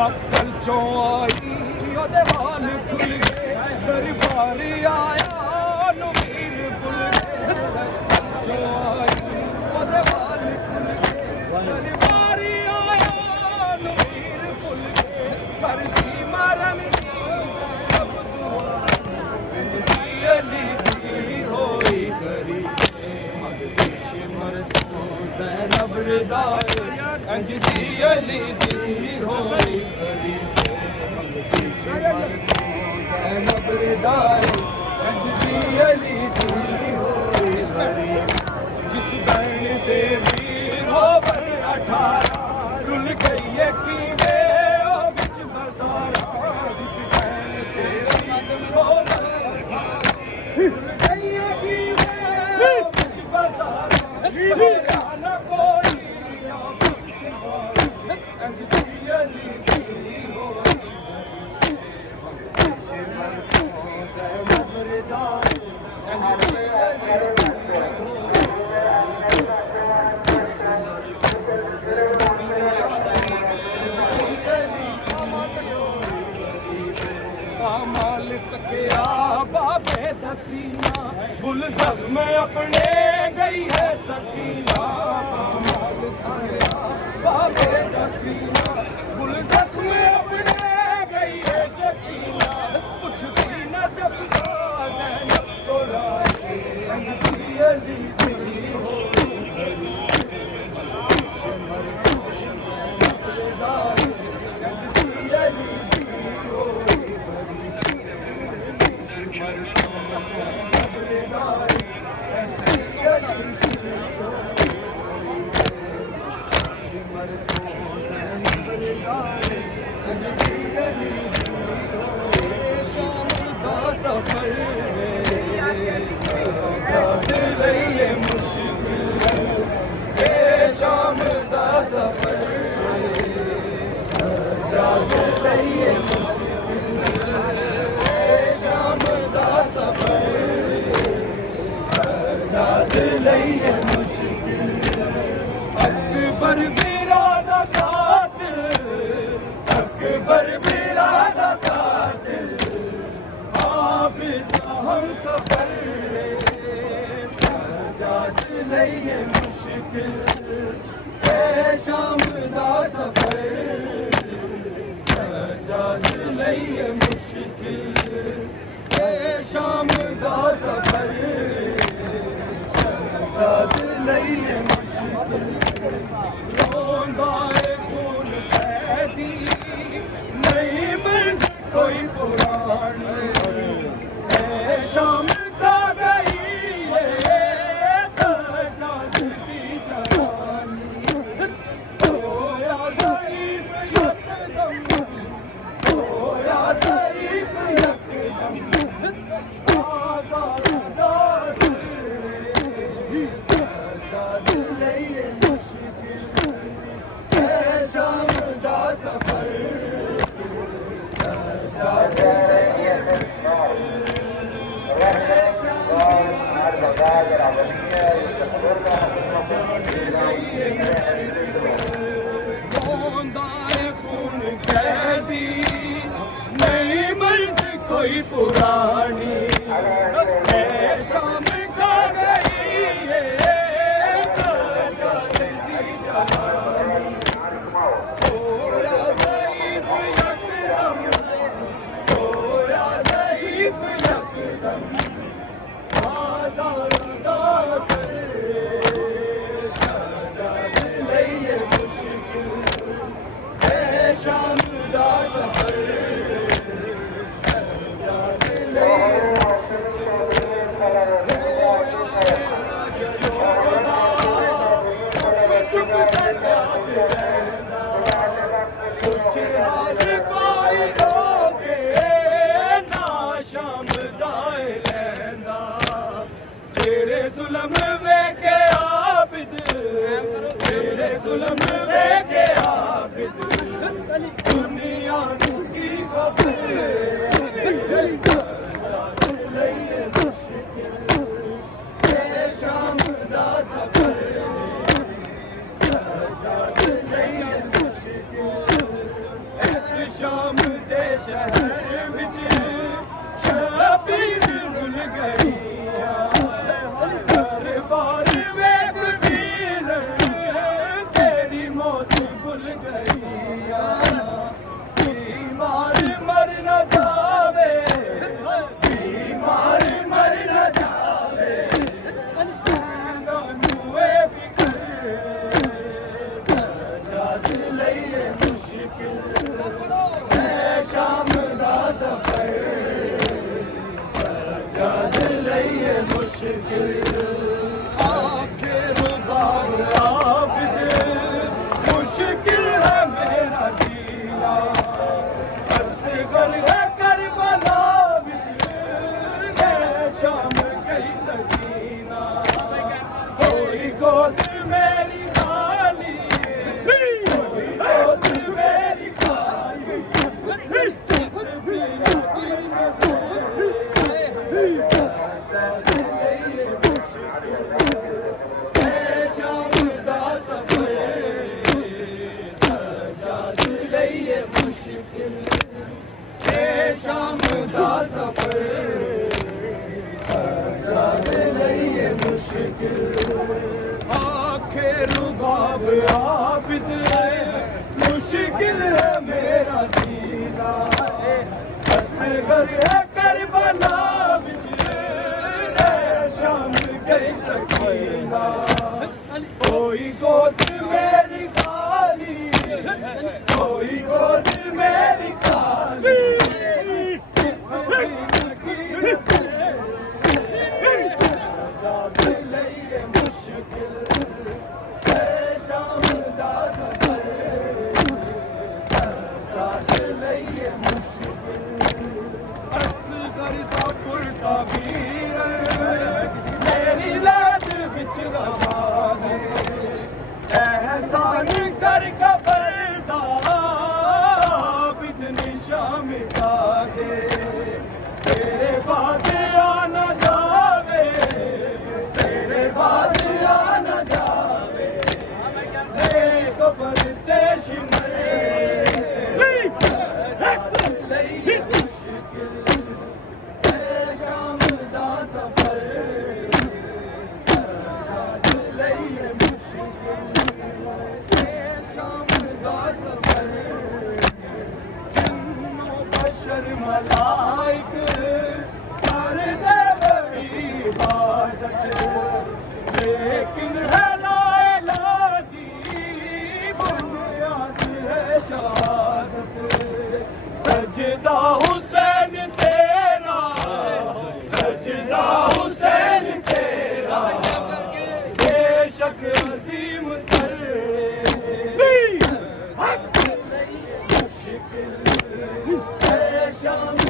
मक्कल चो आई ओदे वाल खुल गए दरबार आया नुवीर भुल गए चो आई ओदे वाल खुल गए दरबार आया नुवीर भुल गए कर दी मरन सब दुआ अली दी होई करी ज़ैनब रिदाए अंज दी अली दी होई करी ज़ैनब रिदाए अंज दी अली दी होई करी जिस बहन दे वीर हो बर 18 रुल गई है कीवे ओ बिच बसारा जिस बहन दे वीर हो बर 18 रुल गई है कीवे ओ बिच बसारा ना कोई अंज दी अली दी होई ज़ैनब रिदाए अंज दी माल तकिया बाबे दसीना बुल सब में अपने गई है सकीना माल तकिया बाबे दसीना बुल सब में अपने गई है सकीना पूछती न जफता ज़ैनब को राज़े अंज दी अली दी होई शिमर रिदाए अंज दी अली दी होई अकबर बिरादा कातिल अकबर बिरादा कातिल आबिद हम सफर सजाद लइए मुश्किल ए शाम दा सफर सजाद लइए मुश्किल ए शाम दा सफर सजाद लइए मुश्किल रोंदा है खून कैदी नहीं मर्ज़ कोई पुरानी ए शाम का गई है सजाद की जवानी होया ज़रीफ़ यकदम होया ज़रीफ़ यकदम आज़ाद दास सजाद लइए मुश्किल ए शाम दा सफर सजाद लइए रोंदा है खून कैदी नहीं मर्ज़ कोई पुरानी ए शाम का गई है सजाद दी जवानी होया ज़रीफ़ यकदम होया ज़रीफ़ यकदम आज़ाद दास सजाद लइए मुश्किल ए शाम दा सफर सजाद लइए चुप सजाद रहना कुछ हाल कोई रोके ना शाम दाए लहंदा तेरे जुल्म वेखे आबिद तेरे जुल्म वेखे आबिद दुनिया शहर विच शबीर रुल गई दरबार वेख वीर तेरी मौत भुल गई बीमार मर न जावे बीमार मर न जावे नुए फिकर सजाद लइए मुश्किल है शाम दा सफर सजाद लइए मुश्किल आखिर बार आबिद मुश्किल है मेरा जीना असगर है करबला विच मैं शाम गई सकीना कोई गोद मेरी खाली कोई गोद मेरी खाली किस बिना की शाम दा सफर सजाद लइए मुश्किल आखिर बाब आबिद मुश्किल है मेरा जीना असगर है करबला विच शाम गई सकीना कोई गोद मेरी खाली कोई गोद मेरी खाली मेरी लाज विच रवाने एहसान कर कबरदा बिदनी शाम का दे तेरे बाद आना जावे तेरे बाद आना जावे कबर देश मरे शाम दा सफर सजाद लइए मुश्किल शाम दा सफर जिन्नो बशर मलाइक कर दे बड़ी इबादत लेकिन है लाइला दी बुनियाद है शहादत सजदा हुसैन तेरा सजदा हुसैन तेरा बेशक अजीम तर मुश्किल है शाम